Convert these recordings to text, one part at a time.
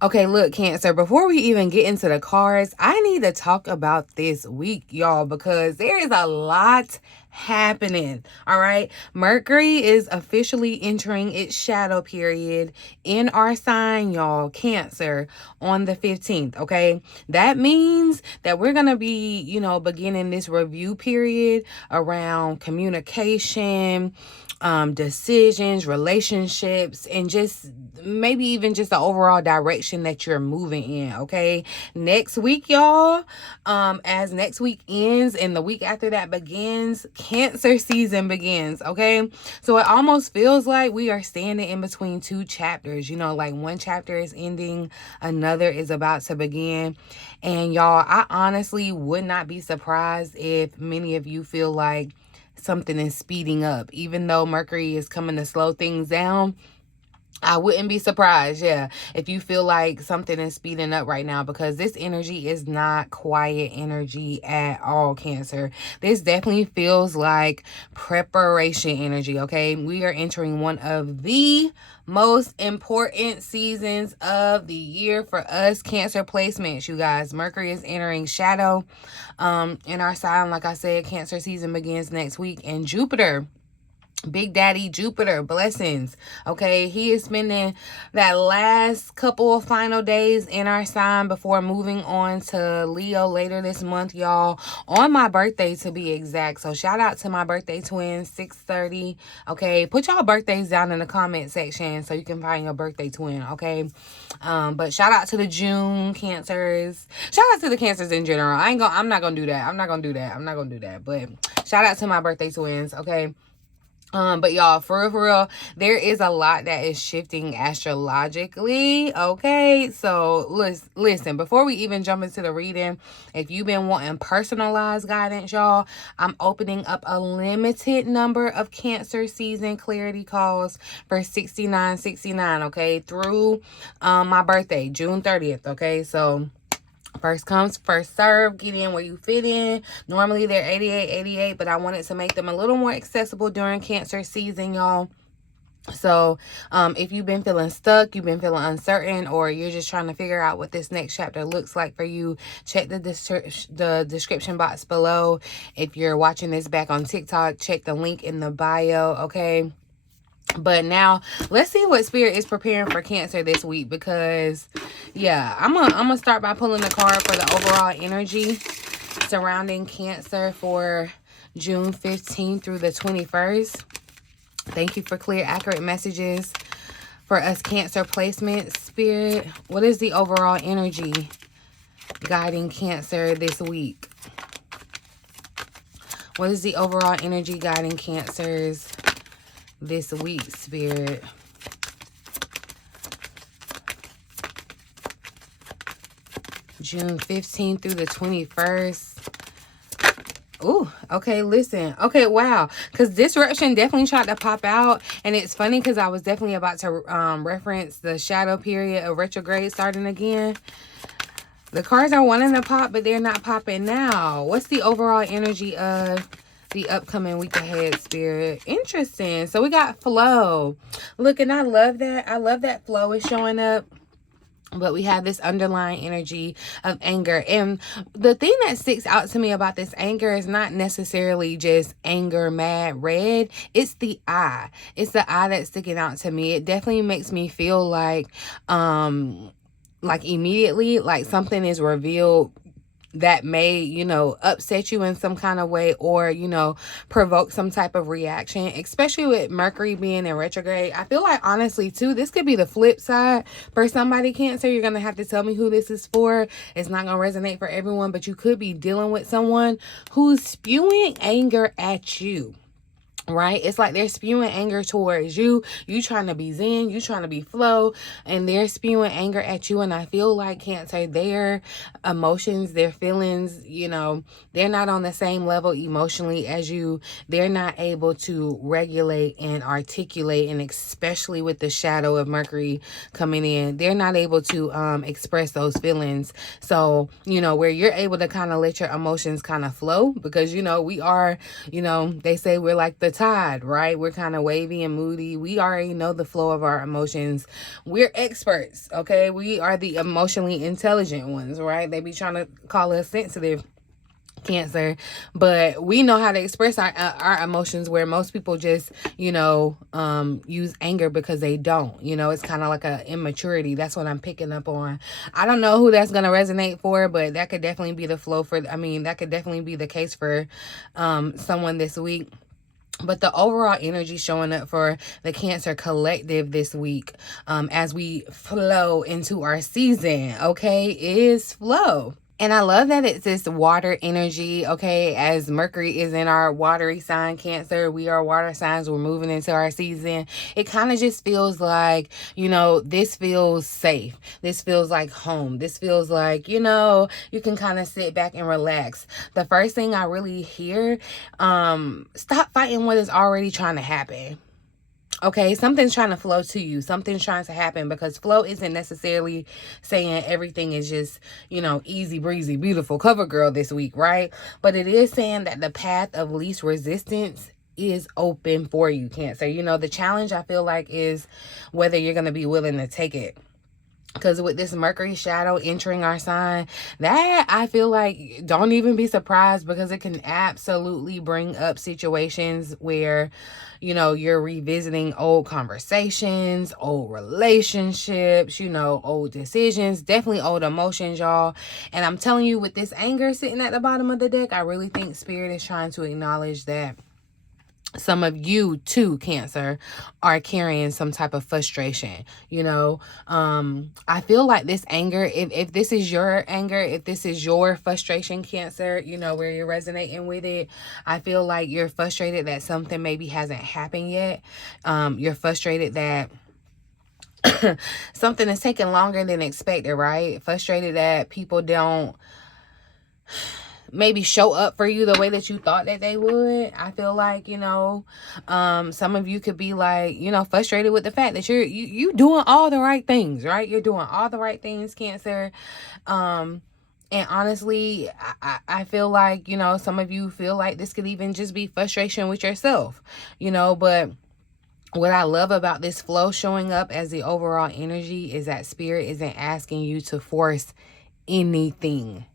Okay, look, Cancer, before we even get into the cards, I need to talk about this week, y'all, because there is a lot happening. All right. Mercury is officially entering its shadow period in our sign, y'all, Cancer, on the 15th. Okay. That means that we're going to be, beginning this review period around communication, decisions, relationships, and just maybe even just the overall direction that you're moving in. Okay, next week, y'all, as next week ends and the week after that begins, Cancer season begins. Okay, so it almost feels like we are standing in between two chapters, like one chapter is ending, another is about to begin. And y'all, I honestly would not be surprised if many of you feel like something is speeding up. Even though Mercury is coming to slow things down, I wouldn't be surprised, if you feel like something is speeding up right now, because this energy is not quiet energy at all, Cancer. This definitely feels like preparation energy, okay? We are entering one of the most important seasons of the year for us Cancer placements, you guys. Mercury is entering shadow in our sign. Like I said, Cancer season begins next week, and Jupiter, Big Daddy Jupiter, blessings. Okay, he is spending that last couple of final days in our sign before moving on to Leo later this month, y'all. On my birthday, to be exact. So shout out to my birthday twin, 6/30. Okay, put y'all birthdays down in the comment section so you can find your birthday twin. Okay, but shout out to the June Cancers. Shout out to the Cancers in general. I'm not gonna do that. But shout out to my birthday twins. Okay. But y'all, for real, there is a lot that is shifting astrologically. Okay, so listen, before we even jump into the reading, if you've been wanting personalized guidance, y'all, I'm opening up a limited number of Cancer season clarity calls for $69.69, okay, through my birthday, June 30th. Okay, so first comes, first serve. Get in where you fit in. Normally they're $88.88, but I wanted to make them a little more accessible during Cancer season, y'all. So if you've been feeling stuck, you've been feeling uncertain, or you're just trying to figure out what this next chapter looks like for you, check the description box below. If you're watching this back on TikTok, check the link in the bio, okay? But now let's see what Spirit is preparing for Cancer this week, because I'm gonna start by pulling the card for the overall energy surrounding Cancer for June 15th through the 21st. Thank you for clear, accurate messages for us Cancer placements. Spirit, what is the overall energy guiding Cancer this week? What is the overall energy guiding Cancers this week, Spirit? June 15th through the 21st. Ooh, okay, listen. Okay, wow. Because disruption definitely tried to pop out. And it's funny because I was definitely about to reference the shadow period of retrograde starting again. The cards are wanting to pop, but they're not popping now. What's the overall energy of the upcoming week ahead, Spirit? Interesting. So we got flow. Look, and I love that. I love that flow is showing up. But we have this underlying energy of anger. And the thing that sticks out to me about this anger is not necessarily just anger, mad, red. It's the eye. It's the eye that's sticking out to me. It definitely makes me feel like immediately, like something is revealed that may, upset you in some kind of way, or, provoke some type of reaction, especially with Mercury being in retrograde. I feel like, honestly, too, this could be the flip side for somebody, Cancer. You're going to have to tell me who this is for. It's not going to resonate for everyone, but you could be dealing with someone who's spewing anger at you. Right? It's like they're spewing anger towards you. You trying to be zen, you trying to be flow, and they're spewing anger at you. And I feel like, Cancer, their emotions, their feelings, they're not on the same level emotionally as you. They're not able to regulate and articulate, and especially with the shadow of Mercury coming in, they're not able to express those feelings. So, where you're able to kind of let your emotions kind of flow, because, we are, they say we're like the tide, right? We're kind of wavy and moody. We already know the flow of our emotions. We're experts, okay? We are the emotionally intelligent ones, right? They be trying to call us sensitive, Cancer, but we know how to express our emotions, where most people just, use anger because they don't. It's kind of like a immaturity. That's what I'm picking up on. I don't know who that's going to resonate for, but that could definitely be the flow for, that could definitely be the case for someone this week. But the overall energy showing up for the Cancer collective this week, as we flow into our season, okay, is flow. And I love that it's this water energy, okay, as Mercury is in our watery sign, Cancer. We are water signs. We're moving into our season. It kind of just feels like, this feels safe. This feels like home. This feels like, you can kind of sit back and relax. The first thing I really hear, stop fighting what is already trying to happen. Okay, something's trying to flow to you. Something's trying to happen, because flow isn't necessarily saying everything is just, easy breezy, beautiful cover girl this week, right? But it is saying that the path of least resistance is open for you, Cancer. The challenge, I feel like, is whether you're going to be willing to take it. Because with this Mercury shadow entering our sign, that I feel like, don't even be surprised, because it can absolutely bring up situations where, you're revisiting old conversations, old relationships, old decisions, definitely old emotions, y'all. And I'm telling you, with this anger sitting at the bottom of the deck, I really think Spirit is trying to acknowledge that some of you too, Cancer, are carrying some type of frustration. I feel like this anger, if this is your anger, if this is your frustration, Cancer, where you're resonating with it, I feel like you're frustrated that something maybe hasn't happened yet. You're frustrated that something is taking longer than expected, right? Frustrated that people don't maybe show up for you the way that you thought that they would. I feel like, some of you could be like, frustrated with the fact that you doing all the right things, right? You're doing all the right things, Cancer. And honestly, I feel like, some of you feel like this could even just be frustration with yourself, but what I love about this flow showing up as the overall energy is that Spirit isn't asking you to force anything.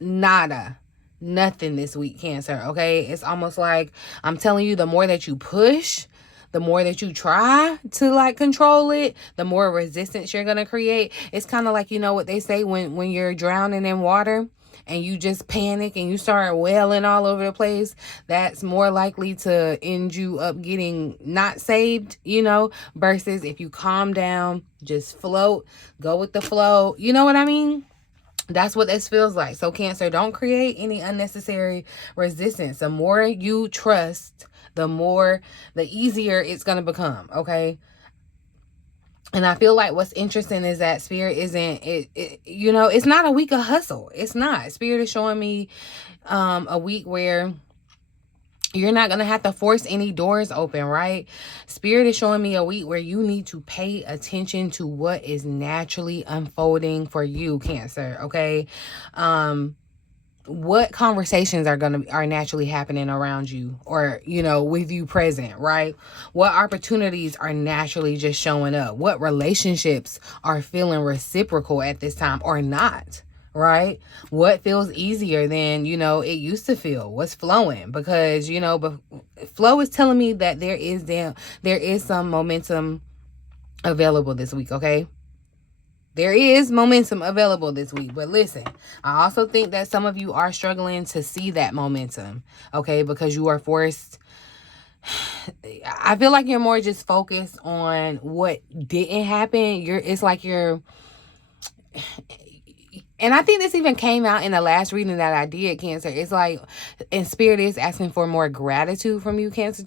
Nada. Nothing this week, Cancer, okay? It's almost like I'm telling you, the more that you push, the more that you try to control it, the more resistance you're gonna create. It's kind of like, what they say when you're drowning in water and you just panic and you start wailing all over the place. That's more likely to end you up getting not saved, versus if you calm down, just float, go with the flow. You know what I mean? That's what this feels like. So Cancer, don't create any unnecessary resistance. The more you trust, the easier it's going to become, okay? And I feel like what's interesting is that Spirit isn't, it's not a week of hustle. It's not. Spirit is showing me a week where you're not going to have to force any doors open, right? Spirit is showing me a week where you need to pay attention to what is naturally unfolding for you, Cancer, okay? What conversations are naturally happening around you, or, with you present, right? What opportunities are naturally just showing up? What relationships are feeling reciprocal at this time or not? Right? What feels easier than, it used to feel? What's flowing? Because, but flow is telling me that there is some momentum available this week, okay? There is momentum available this week. But listen, I also think that some of you are struggling to see that momentum, okay? Because you are forced. I feel like you're more just focused on what didn't happen. It's like you're... And I think this even came out in the last reading that I did, Cancer. It's like, and Spirit is asking for more gratitude from you, Cancer.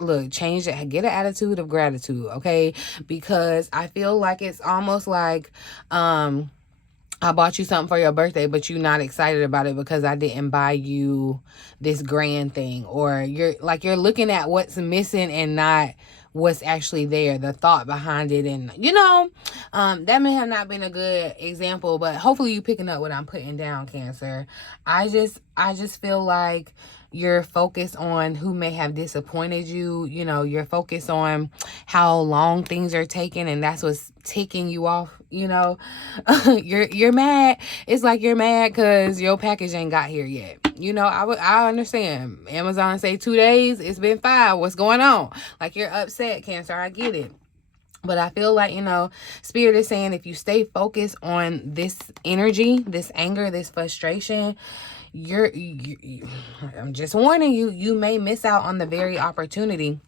Look, change it. Get an attitude of gratitude, okay? Because I feel like it's almost like, I bought you something for your birthday, but you're not excited about it because I didn't buy you this grand thing. Or you're looking at what's missing and not what's actually there, the thought behind it. And that may have not been a good example, but hopefully you picking up what I'm putting down, Cancer. I just feel like You're focused on who may have disappointed you. You know, you're focused on how long things are taking, and that's what's ticking you off. You know, you're mad. It's like you're mad because your package ain't got here yet. You know, I understand. Amazon say 2 days. It's been 5. What's going on? Like, you're upset, Cancer. I get it. But I feel like, you know, Spirit is saying if you stay focused on this energy, this anger, this frustration, I'm just warning you, you may miss out on the very opportunity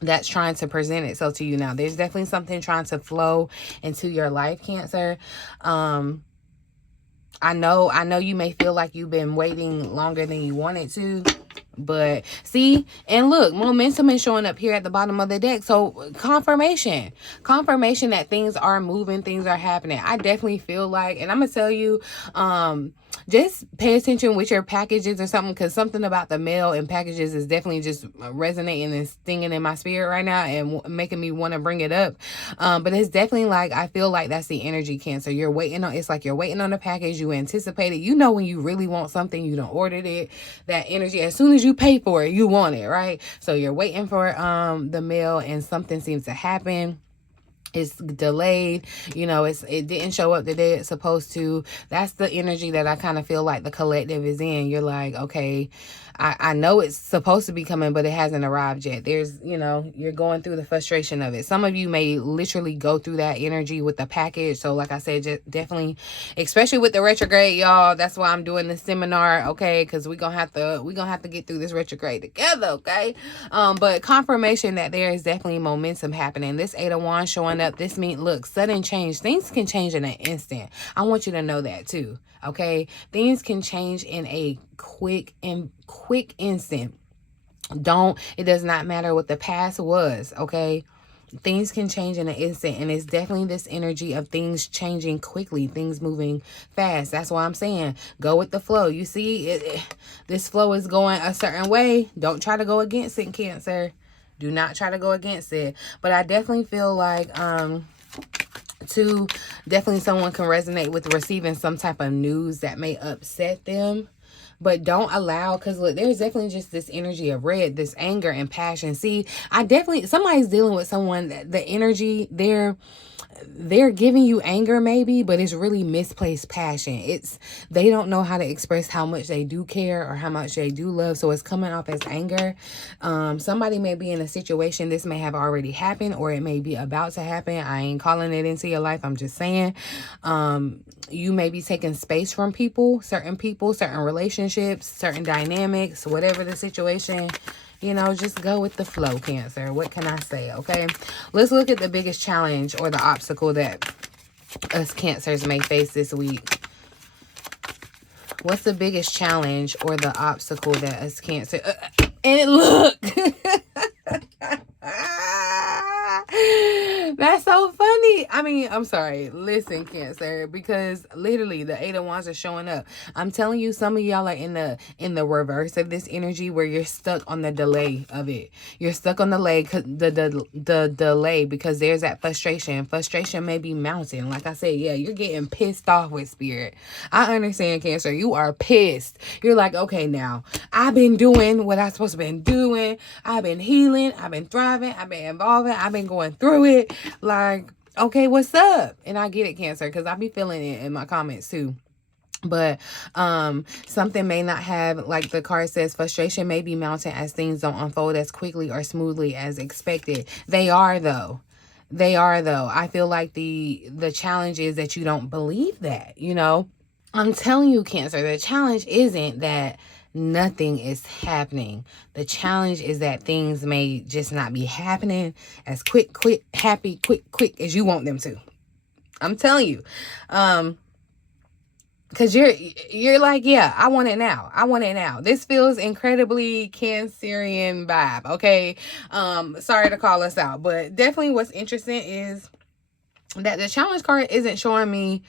that's trying to present itself to you now. There's definitely something trying to flow into your life, Cancer. I know you may feel like you've been waiting longer than you wanted to. But see, and look, momentum is showing up here at the bottom of the deck. So confirmation that things are moving, things are happening. I definitely feel like, and I'm gonna tell you, just pay attention with your packages or something, because something about the mail and packages is definitely just resonating and stinging in my spirit right now and making me want to bring it up. But it's definitely like, I feel like that's the energy, Cancer. You're waiting on, it's like you're waiting on the package. You anticipate it. You know, when you really want something, you done ordered it. That energy, as soon as you pay for it, you want it, right? So you're waiting for the mail, and something seems to happen. It's delayed, you know, it didn't show up the day it's supposed to. That's the energy that I kind of feel like the collective is in. You're like, okay, I know it's supposed to be coming, but it hasn't arrived yet. There's, you know, you're going through the frustration of it. Some of you may literally go through that energy with the package. So like I said, just definitely, especially with the retrograde, y'all, that's why I'm doing this seminar, okay? Because we're gonna have to get through this retrograde together, okay? But confirmation that there is definitely momentum happening. This 8 of Wands showing up. This means, look, sudden change. Things can change in an instant. I want you to know that too. Okay, things can change in a quick instant. It does not matter what the past was. Okay, things can change in an instant, and it's definitely this energy of things changing quickly, things moving fast. That's why I'm saying go with the flow. You see, this flow is going a certain way. Don't try to go against it, Cancer. Do not try to go against it. But I definitely feel like definitely someone can resonate with receiving some type of news that may upset them. But don't allow, because look, there's definitely just this energy of red, this anger and passion. See, somebody's dealing with someone that the energy, they're giving you anger maybe, but it's really misplaced passion. They don't know how to express how much they do care or how much they do love, so it's coming off as anger. Somebody may be in a situation, this may have already happened, or it may be about to happen. I ain't calling it into your life, I'm just saying. You may be taking space from certain relationships, certain dynamics, whatever the situation. You know, just go with the flow, Cancer. What can I say, okay? Let's look at the biggest challenge or the obstacle that us Cancers may face this week. What's the biggest challenge or the obstacle that us Cancer... and look! That's so funny. I mean, I'm sorry. Listen, Cancer, because literally the 8 of Wands are showing up. I'm telling you, some of y'all are in the reverse of this energy where you're stuck on the delay of it. You're stuck on the delay because there's that frustration. Frustration may be mounting. Like I said, yeah, you're getting pissed off with Spirit. I understand, Cancer. You are pissed. You're like, okay, now I've been doing what I'm supposed to been doing. I've been healing. I've been thriving. I've been evolving. I've been going through it. Like, okay, what's up? And I get it, Cancer, because I be feeling it in my comments too. But something may not have, like the card says, frustration may be mounting as things don't unfold as quickly or smoothly as expected. They are though. I feel like the challenge is that you don't believe that, you know. I'm telling you, Cancer, the challenge isn't that nothing is happening. The challenge is that things may just not be happening as quick as you want them to. I'm telling you. Because you're like, yeah, I want it now. This feels incredibly Cancerian vibe, okay? Sorry to call us out, but definitely what's interesting is that the challenge card isn't showing me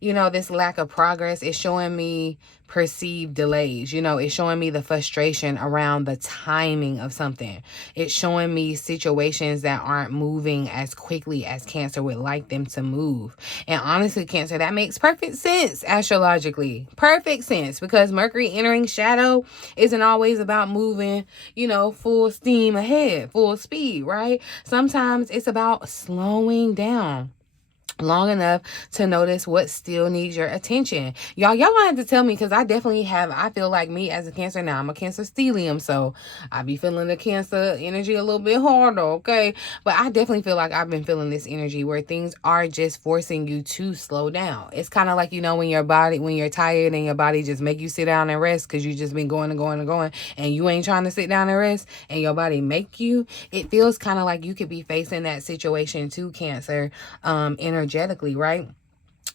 you know, this lack of progress is showing me perceived delays. You know, it's showing me the frustration around the timing of something. It's showing me situations that aren't moving as quickly as Cancer would like them to move. And honestly, Cancer, that makes perfect sense astrologically. Perfect sense, because Mercury entering shadow isn't always about moving, you know, full steam ahead, full speed, right? Sometimes it's about slowing down long enough to notice what still needs your attention. Y'all gonna have to tell me, because I definitely have. I feel like me as a Cancer now. I'm a Cancer stellium, so I be feeling the Cancer energy a little bit harder, okay? But I definitely feel like I've been feeling this energy where things are just forcing you to slow down. It's kind of like, you know, when you're tired and your body just make you sit down and rest because you just been going and going and going, and you ain't trying to sit down and rest, and your body make you. It feels kind of like you could be facing that situation too, Cancer, energetically, right?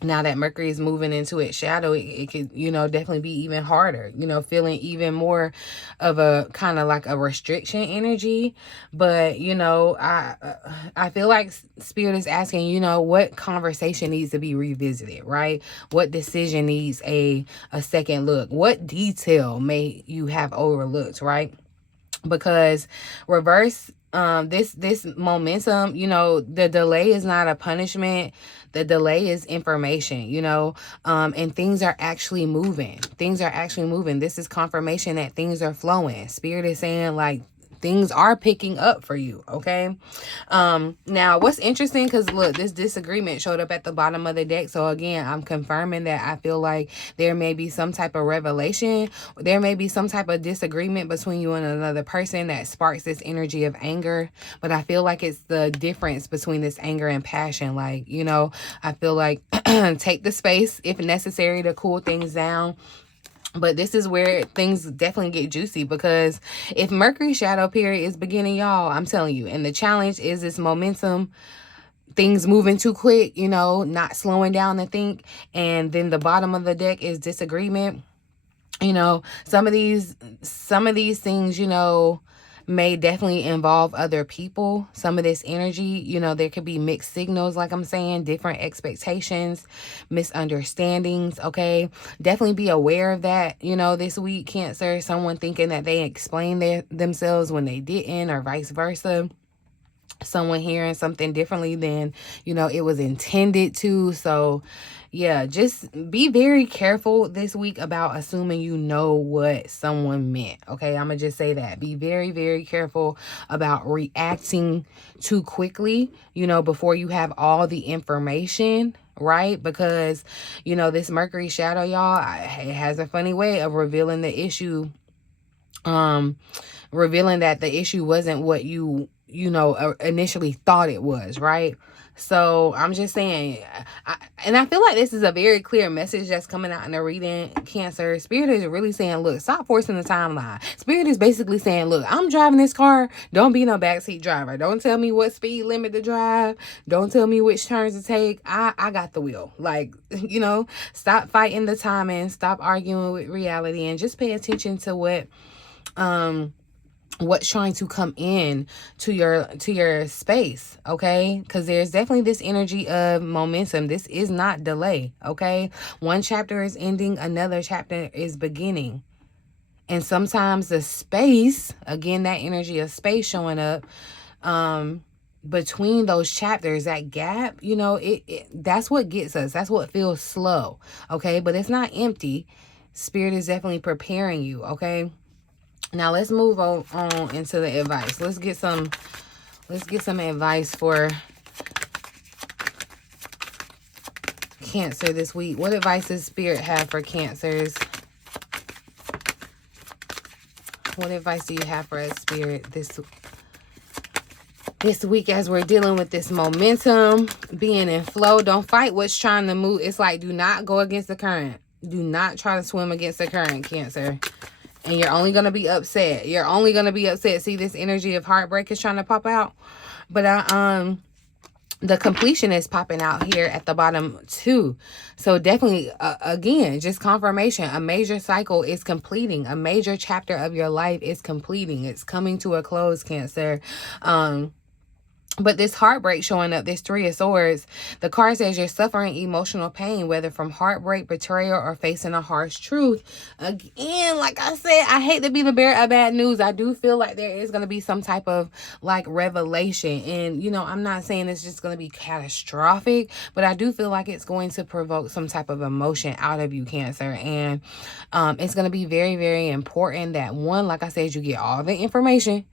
Now that Mercury is moving into its shadow, it could, you know, definitely be even harder, you know, feeling even more of a kind of like a restriction energy. But, you know, I feel like Spirit is asking, you know, what conversation needs to be revisited, right? What decision needs a second look? What detail may you have overlooked, right? Because reverse, this momentum, you know, the delay is not a punishment. The delay is information, you know, and things are actually moving. Things are actually moving. This is confirmation that things are flowing. Spirit is saying, like, things are picking up for you, okay? Now, what's interesting, because look, this disagreement showed up at the bottom of the deck. So again, I'm confirming that I feel like there may be some type of revelation. There may be some type of disagreement between you and another person that sparks this energy of anger. But I feel like it's the difference between this anger and passion. Like, you know, I feel like take the space if necessary to cool things down. But this is where things definitely get juicy, because if Mercury shadow period is beginning, y'all, I'm telling you, and the challenge is this momentum, things moving too quick, you know, not slowing down to think. And then the bottom of the deck is disagreement. You know, some of these things, you know, may definitely involve other people. Some of this energy, you know, there could be mixed signals, like I'm saying, different expectations, misunderstandings, okay? Definitely be aware of that, you know, this week, Cancer. Someone thinking that they explained themselves when they didn't, or vice versa. Someone hearing something differently than, you know, it was intended to. So yeah, just be very careful this week about assuming you know what someone meant, okay? I'm gonna just say that. Be very, very careful about reacting too quickly, you know, before you have all the information, right? Because, you know, this Mercury shadow, y'all, it has a funny way of revealing the issue, revealing that the issue wasn't what you know, initially thought it was, right? So I'm just saying, and I feel like this is a very clear message that's coming out in the reading, Cancer. Spirit is really saying, look, stop forcing the timeline. Spirit is basically saying, look, I'm driving this car. Don't be no backseat driver. Don't tell me what speed limit to drive. Don't tell me which turns to take. I got the wheel. Like, you know, stop fighting the timing. Stop arguing with reality, and just pay attention to what's trying to come in to your space, okay? Because there's definitely this energy of momentum. This is not delay, okay? One chapter is ending, another chapter is beginning. And sometimes the space, again, that energy of space showing up, between those chapters, that gap, you know, that's what gets us. That's what feels slow, okay? But it's not empty. Spirit is definitely preparing you, okay? Now let's move on into the advice. Let's get some advice for Cancer this week. What advice does Spirit have for Cancers? What advice do you have for us, Spirit, this week, as we're dealing with this momentum, being in flow? Don't fight what's trying to move. It's like, do not go against the current. Do not try to swim against the current, Cancer. And you're only going to be upset. You're only going to be upset. See, this energy of heartbreak is trying to pop out. But the completion is popping out here at the bottom too. So definitely, again, just confirmation. A major cycle is completing. A major chapter of your life is completing. It's coming to a close, Cancer. But this heartbreak showing up, this Three of Swords, the card says you're suffering emotional pain, whether from heartbreak, betrayal, or facing a harsh truth. Again, like I said, I hate to be the bearer of bad news. I do feel like there is going to be some type of like revelation. And, you know, I'm not saying it's just going to be catastrophic, but I do feel like it's going to provoke some type of emotion out of you, Cancer. And it's going to be very, very important that, one, like I said, you get all the information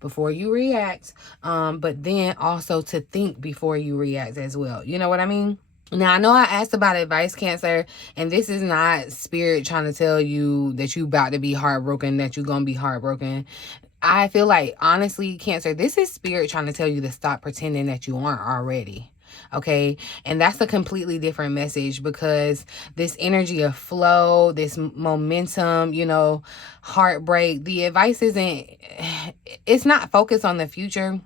before you react, but then also to think before you react as well. You know what I mean? Now, I know I asked about advice, Cancer, and this is not spirit trying to tell you that you about to be heartbroken, that you're going to be heartbroken. I feel like, honestly, Cancer, this is spirit trying to tell you to stop pretending that you aren't already. Okay, and that's a completely different message, because this energy of flow, this momentum, you know, heartbreak, the advice it's not focused on the future.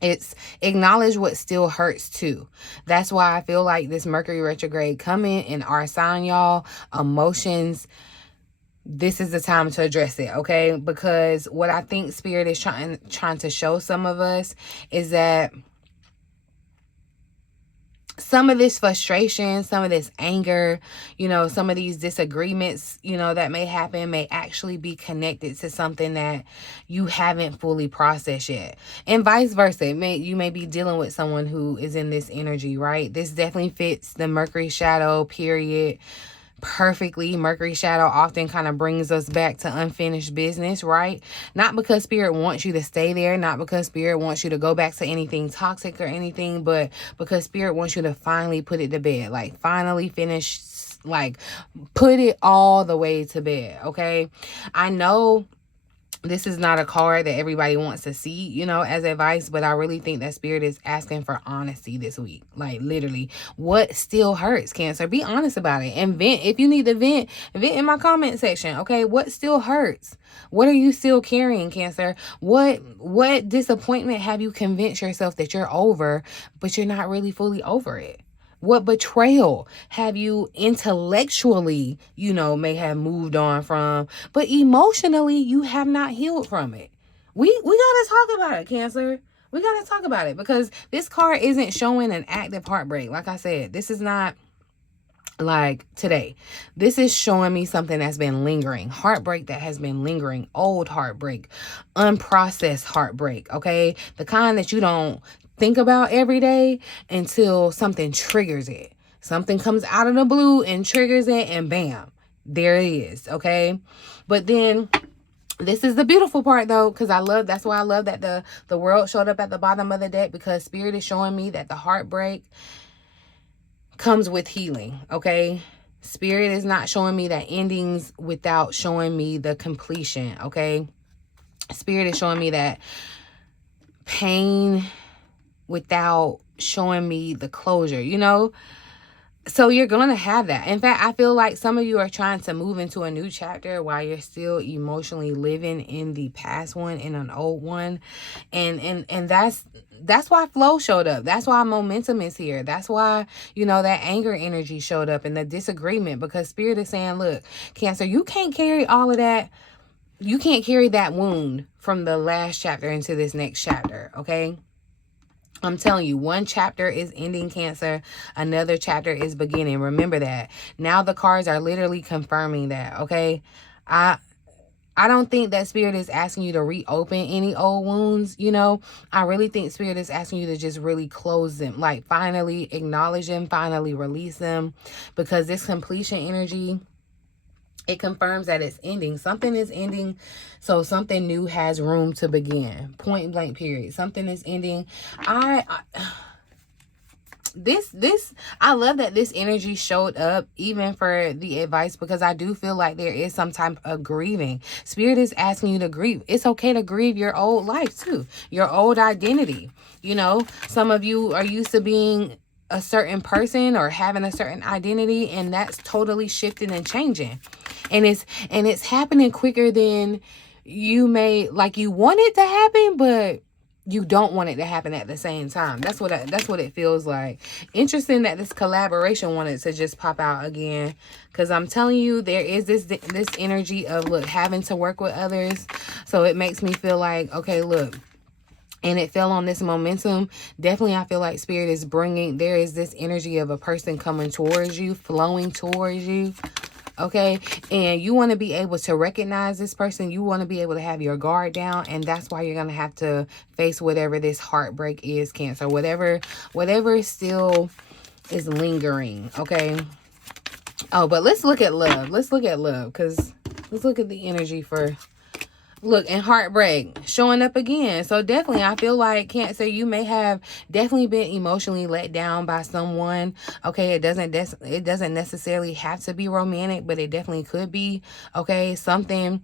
It's acknowledge what still hurts too. That's why I feel like this Mercury retrograde coming in our sign, y'all, emotions, this is the time to address it, okay? Because what I think spirit is trying to show some of us is that some of this frustration, some of this anger, you know, some of these disagreements, you know, that may happen may actually be connected to something that you haven't fully processed yet. And vice versa. You may be dealing with someone who is in this energy, right? This definitely fits the Mercury shadow period perfectly. Mercury shadow often kind of brings us back to unfinished business, right? Not because spirit wants you to stay there, not because spirit wants you to go back to anything toxic or anything, but because spirit wants you to finally put it to bed, like finally finish, like put it all the way to bed. Okay, I know this is not a card that everybody wants to see, you know, as advice, but I really think that spirit is asking for honesty this week. Like, literally, what still hurts, Cancer? Be honest about it and vent. If you need to vent in my comment section, okay? What still hurts? What are you still carrying, Cancer? What disappointment have you convinced yourself that you're over, but you're not really fully over it? What betrayal have you intellectually, you know, may have moved on from, but emotionally you have not healed from it? We gotta talk about it, Cancer. We gotta talk about it, because this card isn't showing an active heartbreak. Like I said, this is not like today. This is showing me something that's been lingering. Heartbreak that has been lingering. Old heartbreak. Unprocessed heartbreak. Okay? The kind that you don't think about every day until something triggers it. Something comes out of the blue and triggers it, and bam, there it is. Okay? But then this is the beautiful part, though, because that's why I love that the world showed up at the bottom of the deck, because spirit is showing me that the heartbreak comes with healing. Okay? Spirit is not showing me that endings without showing me the completion. Okay? Spirit is showing me that pain without showing me the closure, you know? So you're going to have that. In fact, I feel like some of you are trying to move into a new chapter while you're still emotionally living in the past one, in an old one. And that's why flow showed up. That's why momentum is here. That's why, you know, that anger energy showed up and the disagreement, because spirit is saying, look, Cancer, you can't carry all of that. You can't carry that wound from the last chapter into this next chapter, okay? I'm telling you, one chapter is ending, Cancer. Another chapter is beginning. Remember that. Now the cards are literally confirming that, okay? I don't think that spirit is asking you to reopen any old wounds, you know? I really think spirit is asking you to just really close them. Like, finally acknowledge them, finally release them. Because this completion energy, it confirms that it's ending. Something is ending, so something new has room to begin. Point blank, period. Something is ending. I love that this energy showed up even for the advice, because I do feel like there is some type of grieving. Spirit is asking you to grieve. It's okay to grieve your old life too, your old identity. You know, some of you are used to being a certain person or having a certain identity, and that's totally shifting and changing. And it's happening quicker than you may, like, you want it to happen, but you don't want it to happen at the same time. That's what it feels like. Interesting that this collaboration wanted to just pop out again, because I'm telling you, there is this energy of, look, having to work with others. So it makes me feel like, okay, look, and it fell on this momentum, definitely I feel like Spirit is bringing, there is this energy of a person coming towards you, flowing towards you. Okay, and you want to be able to recognize this person. You want to be able to have your guard down, and that's why you're going to have to face whatever this heartbreak is, Cancer. Whatever still is lingering, okay? Oh, but let's look at love. Let's look at love, because let's look at the energy for... Look, and heartbreak showing up again. So definitely, I feel like, Cancer, you may have definitely been emotionally let down by someone. Okay, it doesn't necessarily have to be romantic, but it definitely could be. Okay, something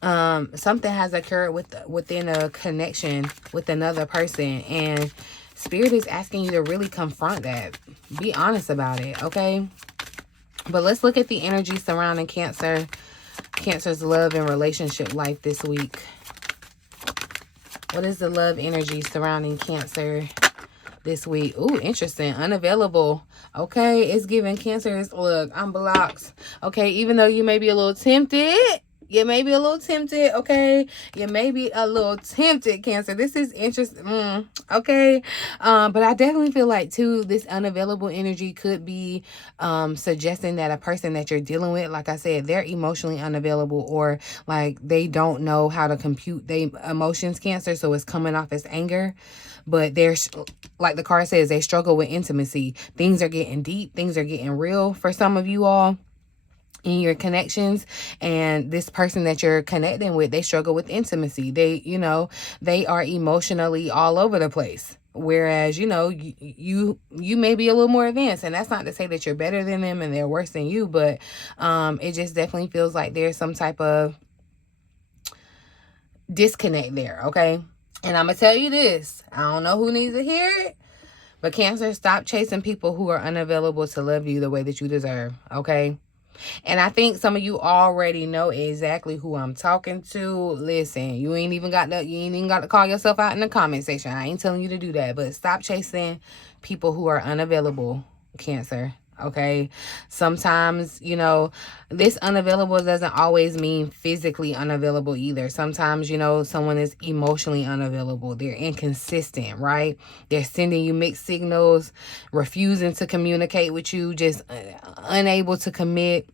has occurred within a connection with another person, and Spirit is asking you to really confront that. Be honest about it. Okay, but let's look at the energy surrounding Cancer. Cancer's love and relationship life this week. What is the love energy surrounding Cancer this week? Ooh, interesting. Unavailable. Okay, it's giving Cancer. Look, I'm blocked. Okay, even though you may be a little tempted. You may be a little tempted, okay? You may be a little tempted, Cancer. This is interesting, okay? But I definitely feel like, too, this unavailable energy could be suggesting that a person that you're dealing with, like I said, they're emotionally unavailable, or like they don't know how to compute their emotions, Cancer, so it's coming off as anger. But there's, like the card says, they struggle with intimacy. Things are getting deep. Things are getting real for some of you all in your connections, and this person that you're connecting with, they struggle with intimacy. They are emotionally all over the place, whereas you may be a little more advanced, and that's not to say that you're better than them and they're worse than you, but it just definitely feels like there's some type of disconnect there. Okay, and I'm gonna tell you this, I don't know who needs to hear it, but Cancer, stop chasing people who are unavailable to love you the way that you deserve. Okay, and I think some of you already know exactly who I'm talking to. Listen, you ain't even got to call yourself out in the comment section. I ain't telling you to do that, but stop chasing people who are unavailable, Cancer. Okay, sometimes this unavailable doesn't always mean physically unavailable either. Sometimes someone is emotionally unavailable. They're inconsistent, right? They're sending you mixed signals, refusing to communicate with you, just unable to commit,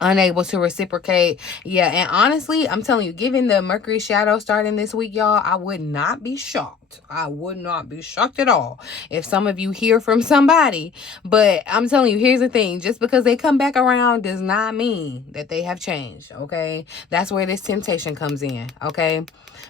unable to reciprocate. Yeah, and honestly, I'm telling you, given the Mercury shadow starting this week, y'all, I would not be shocked. I would not be shocked at all if some of you hear from somebody. But I'm telling you, here's the thing. Just because they come back around does not mean that they have changed, okay? That's where this temptation comes in, okay?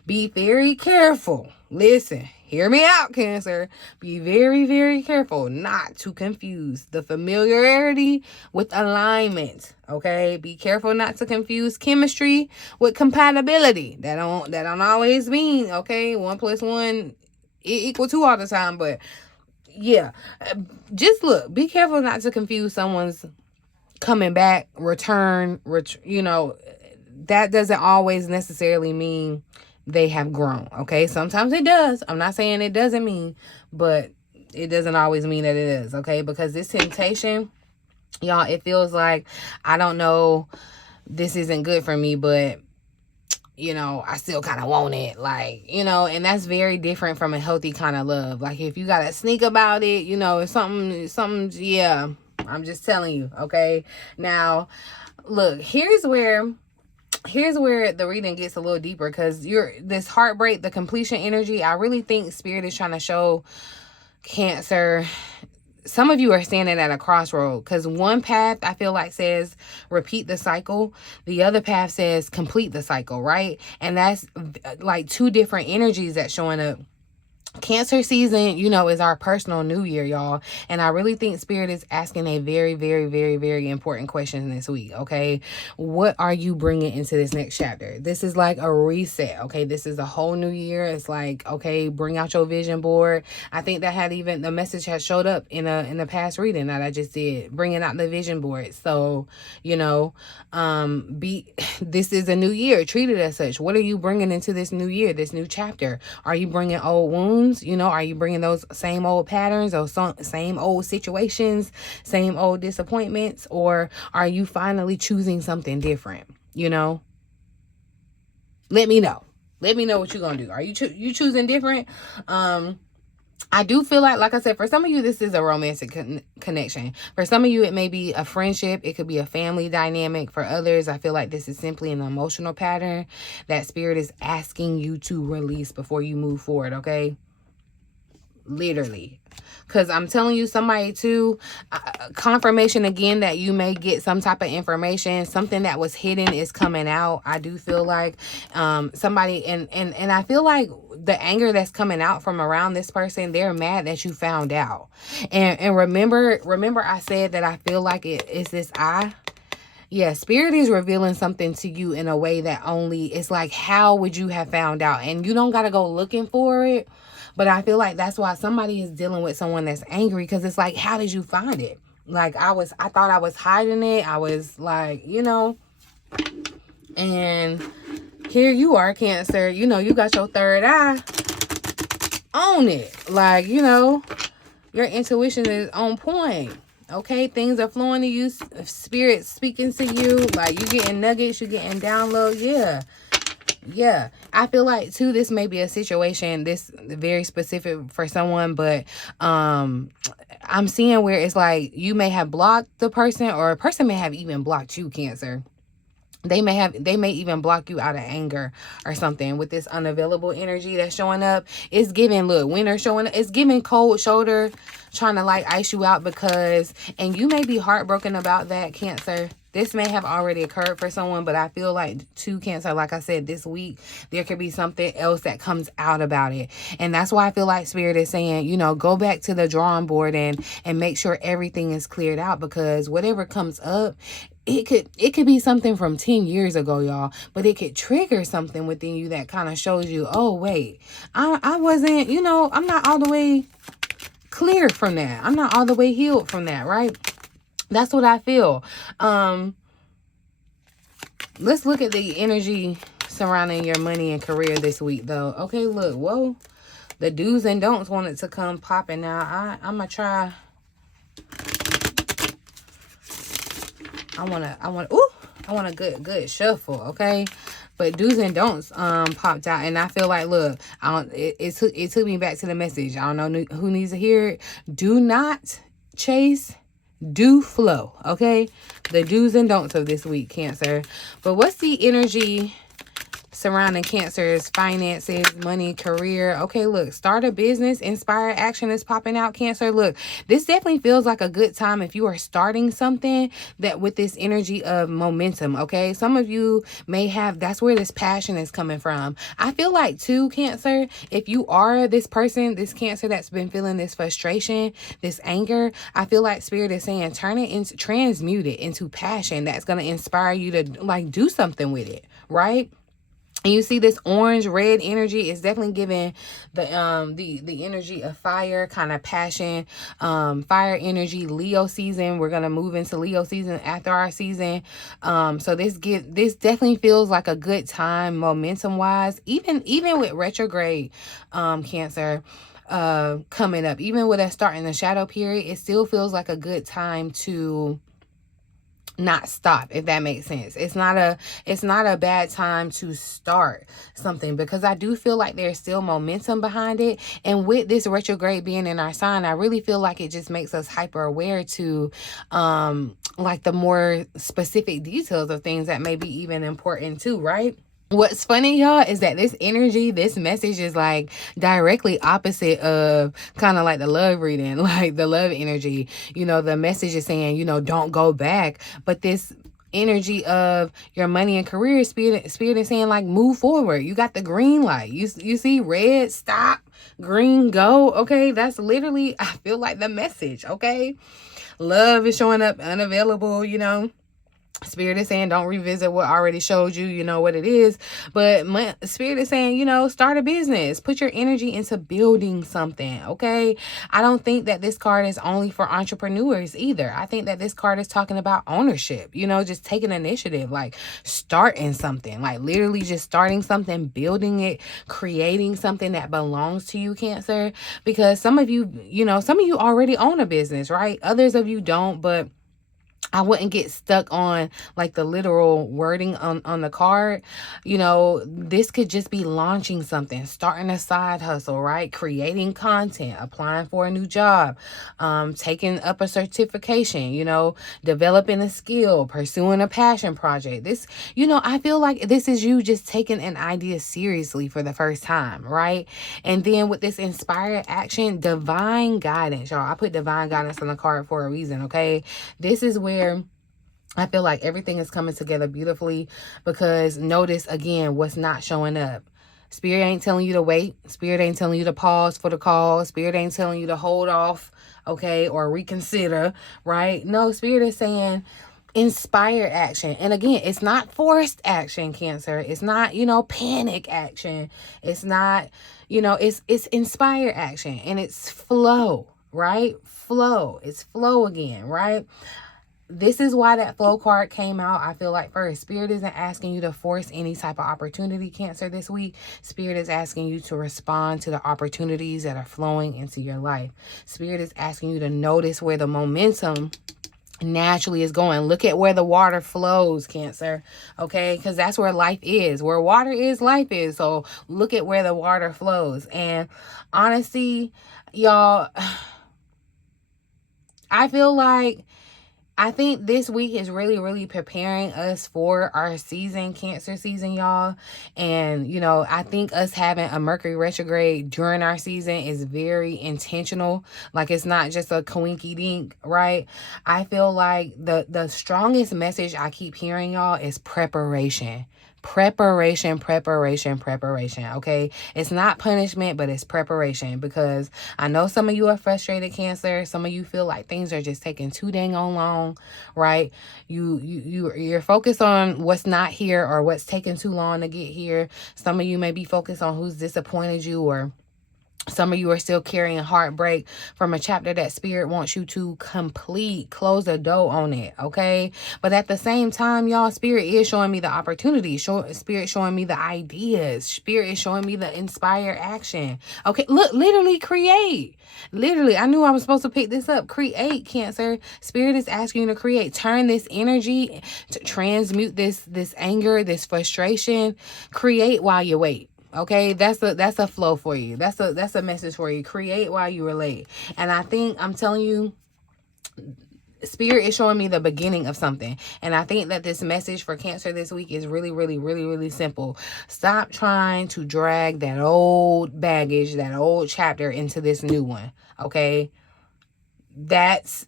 Be very careful. Listen, hear me out, Cancer. Be very, very careful not to confuse the familiarity with alignment. Okay, be careful not to confuse chemistry with compatibility. That don't always mean 1 + 1 = 2 all the time. But yeah, just look. Be careful not to confuse someone's coming back, return. That doesn't always necessarily mean they have grown. Okay, sometimes it does. I'm not saying it doesn't mean, but it doesn't always mean that it is. Okay, because this temptation, y'all, it feels like, I don't know, this isn't good for me, but I still kind of want it, and that's very different from a healthy kind of love. Like, if you gotta sneak about it, if something, yeah, I'm just telling you. Okay, now look, here's where the reading gets a little deeper, because this heartbreak, the completion energy, I really think Spirit is trying to show Cancer, some of you are standing at a crossroad, because one path I feel like says repeat the cycle. The other path says complete the cycle, right? And that's like two different energies that's showing up. Cancer season, is our personal new year, y'all. And I really think Spirit is asking a very, very, very, very important question this week, okay? What are you bringing into this next chapter? This is like a reset, okay? This is a whole new year. It's like, okay, bring out your vision board. I think that the message had showed up in the past reading that I just did, bringing out the vision board. So, this is a new year. Treat it as such. What are you bringing into this new year, this new chapter? Are you bringing old wounds? Are you bringing those same old patterns, those same old situations, same old disappointments, or are you finally choosing something different? Let me know. Let me know what you're gonna do. Are you choosing different? I do feel like I said, for some of you, this is a romantic connection. For some of you, it may be a friendship. It could be a family dynamic. For others, I feel like this is simply an emotional pattern that spirit is asking you to release before you move forward, okay? Literally. Because I'm telling you, somebody too, confirmation again that you may get some type of information, something that was hidden is coming out. I do feel like somebody, and I feel like the anger that's coming out from around this person, they're mad that you found out. And remember I said that I feel like it is this eye. Yeah, spirit is revealing something to you in a way that only, it's like, how would you have found out? And you don't got to go looking for it. But I feel like that's why somebody is dealing with someone that's angry, because it's like, how did you find it? Like, I thought I was hiding it. I was like, you know, and here you are, Cancer. You know, you got your third eye on it. Like, you know, your intuition is on point. Okay, things are flowing to you. Spirit speaking to you. Like, you getting nuggets, you getting download. Yeah, I feel like too, this may be a situation, this very specific for someone, but I'm seeing where it's like you may have blocked the person, or a person may have even blocked you, Cancer. They may even block you out of anger or something with this unavailable energy that's showing up. It's giving, look, winter showing up. It's giving cold shoulder, trying to like ice you out because, and you may be heartbroken about that, Cancer. This may have already occurred for someone, but I feel like too, Cancer, like I said, this week, there could be something else that comes out about it. And that's why I feel like Spirit is saying, you know, go back to the drawing board and make sure everything is cleared out, because whatever comes up, it could be something from 10 years ago, y'all, but it could trigger something within you that kind of shows you, oh, wait, I wasn't, you know, I'm not all the way clear from that. I'm not all the way healed from that, right? That's what I feel. Let's look at the energy surrounding your money and career this week, though. Okay, look, whoa. The do's and don'ts wanted to come popping now. I'm going to try. I want a good shuffle, okay? But do's and don'ts popped out, and I feel like, look, it took me back to the message. I don't know who needs to hear it. Do not chase, do flow, okay? The do's and don'ts of this week, Cancer. But what's the energy surrounding Cancer's finances, money, career? Okay, look, start a business, inspire action is popping out, Cancer. Look, this definitely feels like a good time if you are starting something that with this energy of momentum, okay? Some of you may have, that's where this passion is coming from. I feel like too, Cancer, if you are this person, this Cancer that's been feeling this frustration, this anger, I feel like Spirit is saying turn it into, transmute it into passion that's going to inspire you to like do something with it, right? And you see this orange red energy is definitely giving the energy of fire, kind of passion, fire energy, Leo season. We're gonna move into Leo season after our season. So this definitely feels like a good time momentum wise, even with retrograde Cancer coming up, even with us starting the shadow period, it still feels like a good time to not stop, if that makes sense. It's not a bad time to start something, because I do feel like there's still momentum behind it. And with this retrograde being in our sign, I really feel like it just makes us hyper aware to like the more specific details of things that may be even important too, right? What's funny, y'all, is that this energy, this message is like directly opposite of kind of like the love reading, like the love energy. You know, the message is saying, you know, don't go back. But this energy of your money and career, spirit is saying like move forward. You got the green light. You see red, stop, green, go. Okay, that's literally, I feel like the message. Okay, love is showing up unavailable, you know. Spirit is saying don't revisit what already showed you, you know what it is. But Spirit is saying, you know, start a business. Put your energy into building something, okay? I don't think that this card is only for entrepreneurs either. I think that this card is talking about ownership, you know, just taking initiative, like starting something, like literally just starting something, building it, creating something that belongs to you, Cancer. Because some of you, you know, some of you already own a business, right? Others of you don't, but I wouldn't get stuck on like the literal wording on the card. You know, this could just be launching something, starting a side hustle, right? Creating content, applying for a new job, taking up a certification, you know, developing a skill, pursuing a passion project. This, you know, I feel like this is you just taking an idea seriously for the first time, right? And then with this inspired action, divine guidance, y'all. I put divine guidance on the card for a reason, okay? This is where I feel like everything is coming together beautifully, because notice again what's not showing up. Spirit ain't telling you to wait. Spirit ain't telling you to pause for the call. Spirit ain't telling you to hold off, okay, or reconsider, right? No, Spirit is saying inspired action. And again, it's not forced action, Cancer. It's not, you know, panic action. It's not, you know, it's inspired action, and it's flow, right? Flow. It's flow again, right? This is why that flow card came out. I feel like first, Spirit isn't asking you to force any type of opportunity, Cancer, this week. Spirit is asking you to respond to the opportunities that are flowing into your life. Spirit is asking you to notice where the momentum naturally is going. Look at where the water flows, Cancer, okay? Because that's where life is. Where water is, life is. So look at where the water flows. And honestly, y'all, I think this week is really, really preparing us for our season, Cancer season, y'all. And, you know, I think us having a Mercury retrograde during our season is very intentional. Like, it's not just a coinky dink, right? I feel like the strongest message I keep hearing, y'all, is preparation. Preparation, okay? It's not punishment, but it's preparation, because I know some of you are frustrated, Cancer. Some of you feel like things are just taking too dang on long, right? You're focused on what's not here or what's taking too long to get here. Some of you may be focused on who's disappointed you, or some of you are still carrying heartbreak from a chapter that Spirit wants you to complete. Close the door on it, okay? But at the same time, y'all, Spirit is showing me the opportunity. Spirit showing me the ideas. Spirit is showing me the inspired action. Okay, look, literally create. Literally, I knew I was supposed to pick this up. Create, Cancer. Spirit is asking you to create. Turn this energy, to transmute this anger, this frustration. Create while you wait. Okay, that's a flow for you. That's a message for you. Create while you relate. And I think I'm telling you, Spirit is showing me the beginning of something. And I think that this message for Cancer this week is really, really, really, really simple. Stop trying to drag that old baggage, that old chapter into this new one. Okay, that's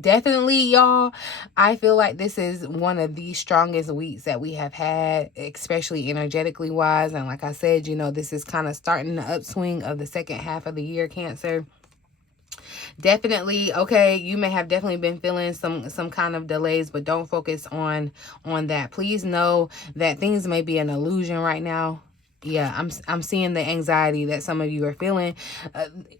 definitely, y'all, I feel like this is one of the strongest weeks that we have had, especially energetically wise. And like I said, you know, this is kind of starting the upswing of the second half of the year, Cancer. Definitely, okay, you may have definitely been feeling some kind of delays, but don't focus on that. Please know that things may be an illusion right now. Yeah, I'm seeing the anxiety that some of you are feeling.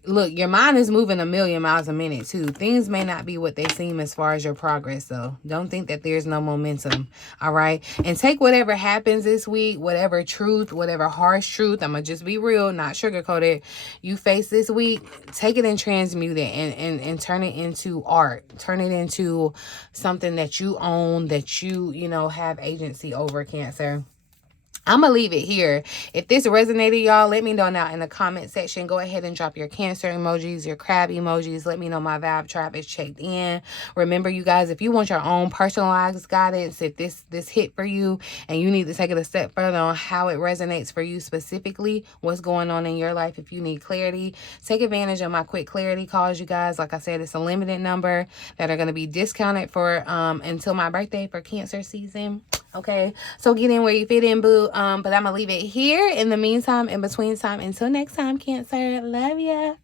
Look, your mind is moving 1,000,000 miles a minute too. Things may not be what they seem as far as your progress, though. Don't think that there's no momentum, all right? And take whatever happens this week, whatever truth, whatever harsh truth, I'm going to just be real, not sugarcoat it, you face this week, take it and transmute it and turn it into art. Turn it into something that you own, that you know, have agency over, Cancer. I'm going to leave it here. If this resonated, y'all, let me know now in the comment section. Go ahead and drop your Cancer emojis, your crab emojis. Let me know my vibe trap is checked in. Remember, you guys, if you want your own personalized guidance, if this hit for you and you need to take it a step further on how it resonates for you specifically, what's going on in your life, if you need clarity, take advantage of my quick clarity calls, you guys. Like I said, it's a limited number that are going to be discounted for until my birthday for Cancer season. Okay, so get in where you fit in, boo. But I'm gonna leave it here. In the meantime, in between time, until next time, Cancer, love ya.